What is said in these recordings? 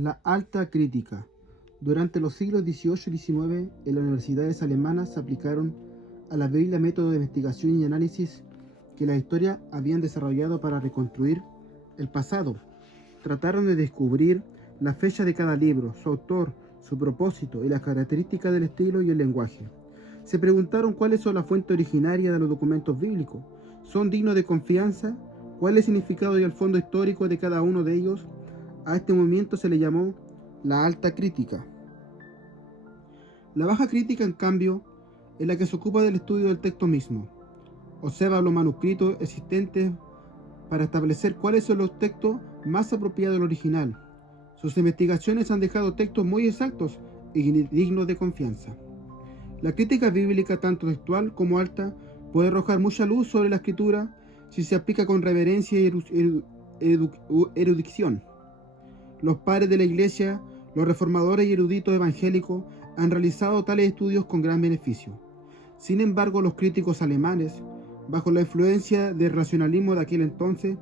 La alta crítica. Durante los siglos XVIII y XIX, en las universidades alemanas se aplicaron a la Biblia métodos de investigación y análisis que la historia habían desarrollado para reconstruir el pasado. Trataron de descubrir la fecha de cada libro, su autor, su propósito y las características del estilo y el lenguaje. Se preguntaron cuáles son la fuente originaria de los documentos bíblicos. ¿Son dignos de confianza? ¿Cuál es el significado y el fondo histórico de cada uno de ellos? A este movimiento se le llamó la alta crítica. La baja crítica, en cambio, es la que se ocupa del estudio del texto mismo. Observa los manuscritos existentes para establecer cuáles son los textos más apropiados del original. Sus investigaciones han dejado textos muy exactos y dignos de confianza. La crítica bíblica, tanto textual como alta, puede arrojar mucha luz sobre la escritura si se aplica con reverencia y erudición. Los padres de la Iglesia, los reformadores y eruditos evangélicos han realizado tales estudios con gran beneficio. Sin embargo, los críticos alemanes, bajo la influencia del racionalismo de aquel entonces,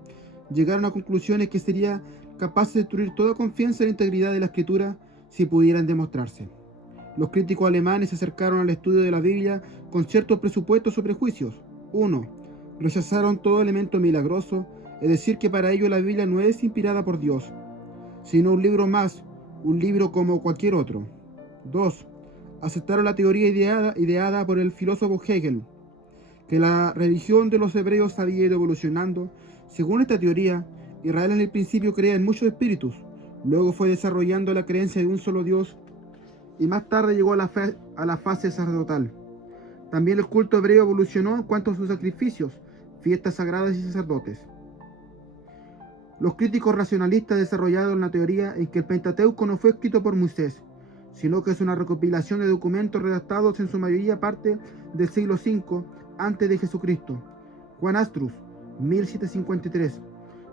llegaron a conclusiones que sería capaz de destruir toda confianza en la integridad de la escritura si pudieran demostrarse. Los críticos alemanes se acercaron al estudio de la Biblia con ciertos presupuestos o prejuicios. 1. Rechazaron todo elemento milagroso, es decir, que para ellos la Biblia no es inspirada por Dios, sino un libro más, un libro como cualquier otro. 2. Aceptaron la teoría ideada por el filósofo Hegel, que la religión de los hebreos había ido evolucionando. Según esta teoría, Israel en el principio creía en muchos espíritus, luego fue desarrollando la creencia de un solo Dios y más tarde llegó a la fase sacerdotal. También el culto hebreo evolucionó en cuanto a sus sacrificios, fiestas sagradas y sacerdotes. Los críticos racionalistas desarrollaron la teoría en que el Pentateuco no fue escrito por Moisés, sino que es una recopilación de documentos redactados en su mayoría parte del siglo V antes de Jesucristo. Juan Astruz, 1753,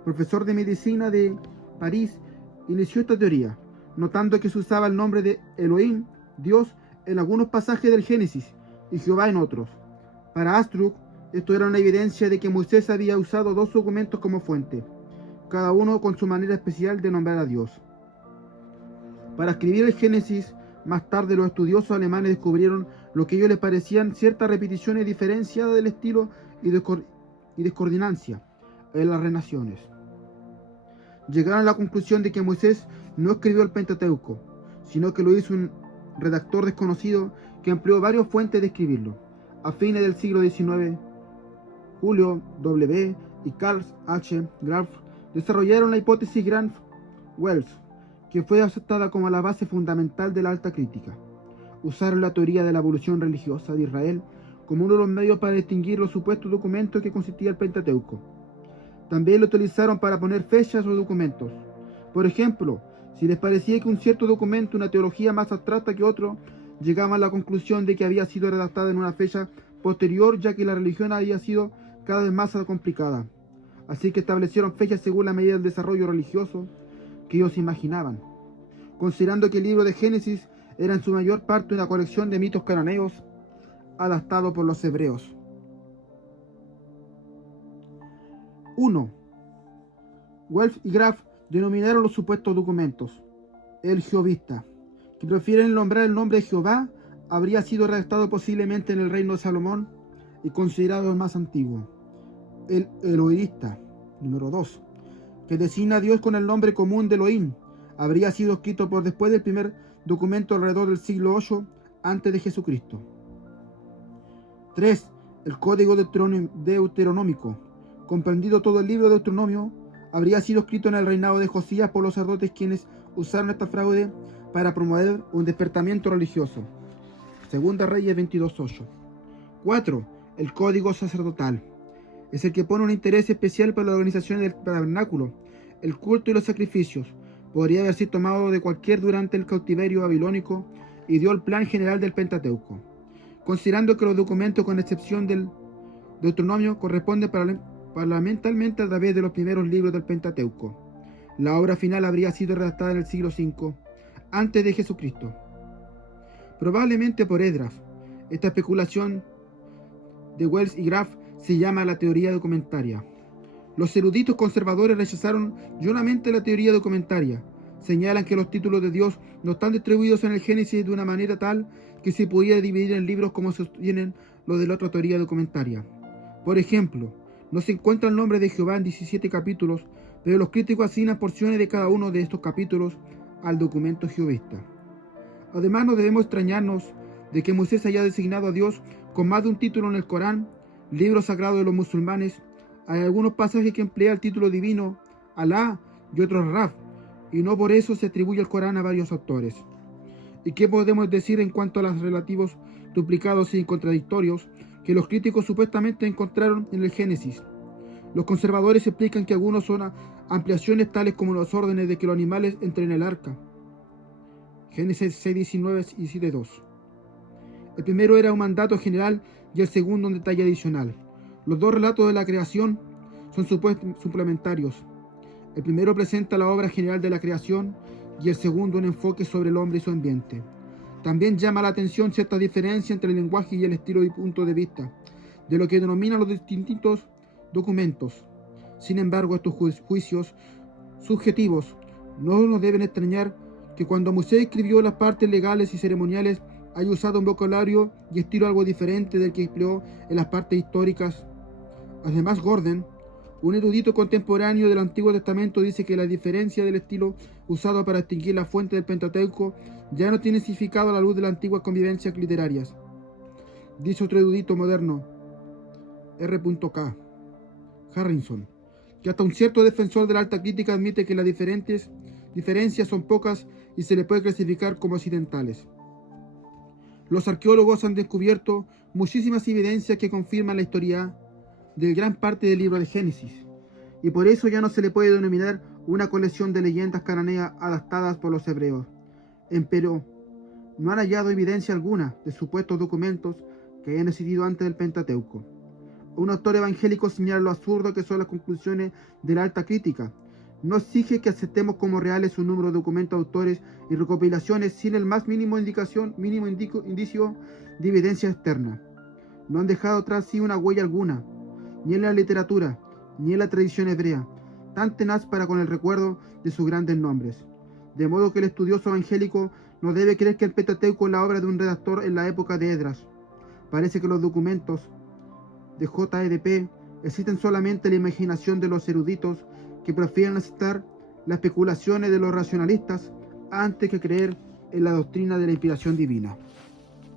profesor de medicina de París, inició esta teoría, notando que se usaba el nombre de Elohim, Dios, en algunos pasajes del Génesis y Jehová en otros. Para Astruc, esto era una evidencia de que Moisés había usado dos documentos como fuente, cada uno con su manera especial de nombrar a Dios. Para escribir el Génesis, más tarde los estudiosos alemanes descubrieron lo que a ellos les parecían ciertas repeticiones diferenciadas del estilo y discordancia en las relaciones. Llegaron a la conclusión de que Moisés no escribió el Pentateuco, sino que lo hizo un redactor desconocido que empleó varias fuentes de escribirlo. A fines del siglo XIX, Julio W. y Karl H. Graf desarrollaron la hipótesis Graf-Wells, que fue aceptada como la base fundamental de la alta crítica. Usaron la teoría de la evolución religiosa de Israel como uno de los medios para distinguir los supuestos documentos que consistía el Pentateuco. También lo utilizaron para poner fechas o documentos. Por ejemplo, si les parecía que un cierto documento, una teología más abstracta que otro, llegaban a la conclusión de que había sido redactada en una fecha posterior, ya que la religión había sido cada vez más complicada. Así que establecieron fechas según la medida del desarrollo religioso que ellos imaginaban. Considerando que el libro de Génesis era en su mayor parte una colección de mitos cananeos adaptados por los hebreos. 1. Wells y Graf denominaron los supuestos documentos el Jehovista, que prefieren nombrar el nombre de Jehová, habría sido redactado posiblemente en el reino de Salomón y considerado el más antiguo. El Elohista, número 2, que designa a Dios con el nombre común de Elohim, habría sido escrito por después del primer documento alrededor del siglo VIII antes de Jesucristo. 3. El Código Deuteronómico, comprendido todo el libro de Deuteronomio, habría sido escrito en el reinado de Josías por los sacerdotes, quienes usaron esta fraude para promover un despertamiento religioso. Segunda Reyes 22:8. 4. El Código Sacerdotal es el que pone un interés especial para la organización del tabernáculo, el culto y los sacrificios. Podría haber sido tomado de cualquier durante el cautiverio babilónico y dio el plan general del Pentateuco. Considerando que los documentos, con excepción del Deuteronomio, corresponden parlamentarmente a través de los primeros libros del Pentateuco, la obra final habría sido redactada en el siglo V antes de Jesucristo, probablemente por Esdras. Esta especulación de Wells y Graf se llama la teoría documentaria. Los eruditos conservadores rechazaron llanamente la teoría documentaria. señalan que los títulos de Dios no están distribuidos en el Génesis de una manera tal que se pudiera dividir en libros como sostienen los de la otra teoría documentaria. Por ejemplo, no se encuentra el nombre de Jehová en 17 capítulos, pero los críticos asignan porciones de cada uno de estos capítulos al documento jehovista. Además, no debemos extrañarnos de que Moisés haya designado a Dios con más de un título en el Corán, libro sagrado de los musulmanes. Hay algunos pasajes que emplea el título divino Alá y otros Rab, y no por eso se atribuye el Corán a varios autores. ¿Y qué podemos decir en cuanto a los relativos duplicados y contradictorios que los críticos supuestamente encontraron en el Génesis? Los conservadores explican que algunos son ampliaciones tales como las órdenes de que los animales entren en el arca. Génesis 6:19 y 7:2. El primero era un mandato general y el segundo un detalle adicional. Los dos relatos de la creación son suplementarios. El primero presenta la obra general de la creación y el segundo un enfoque sobre el hombre y su ambiente. También llama la atención cierta diferencia entre el lenguaje y el estilo y punto de vista de lo que denominan los distintos documentos. Sin embargo, estos juicios subjetivos no nos deben extrañar que cuando Moisés escribió las partes legales y ceremoniales haya usado un vocabulario y estilo algo diferente del que empleó en las partes históricas. Además, Gordon, un erudito contemporáneo del Antiguo Testamento, dice que la diferencia del estilo usado para distinguir la fuente del Pentateuco ya no tiene significado a la luz de las antiguas convivencias literarias. Dice otro erudito moderno, R.K. Harrison, que hasta un cierto defensor de la alta crítica admite que las diferencias son pocas y se le puede clasificar como accidentales. Los arqueólogos han descubierto muchísimas evidencias que confirman la historia de gran parte del libro de Génesis, y por eso ya no se le puede denominar una colección de leyendas cananeas adaptadas por los hebreos. Empero, no han hallado evidencia alguna de supuestos documentos que hayan existido antes del Pentateuco. Un autor evangélico señala lo absurdo que son las conclusiones de la alta crítica. No exige que aceptemos como reales un número de documentos, autores y recopilaciones sin el más mínimo indicio de evidencia externa. No han dejado tras sí una huella alguna, ni en la literatura, ni en la tradición hebrea, tan tenaz para con el recuerdo de sus grandes nombres. De modo que el estudioso evangélico no debe creer que el Pentateuco es la obra de un redactor en la época de Esdras. Parece que los documentos de JEDP existen solamente en la imaginación de los eruditos que prefieren aceptar las especulaciones de los racionalistas antes que creer en la doctrina de la inspiración divina.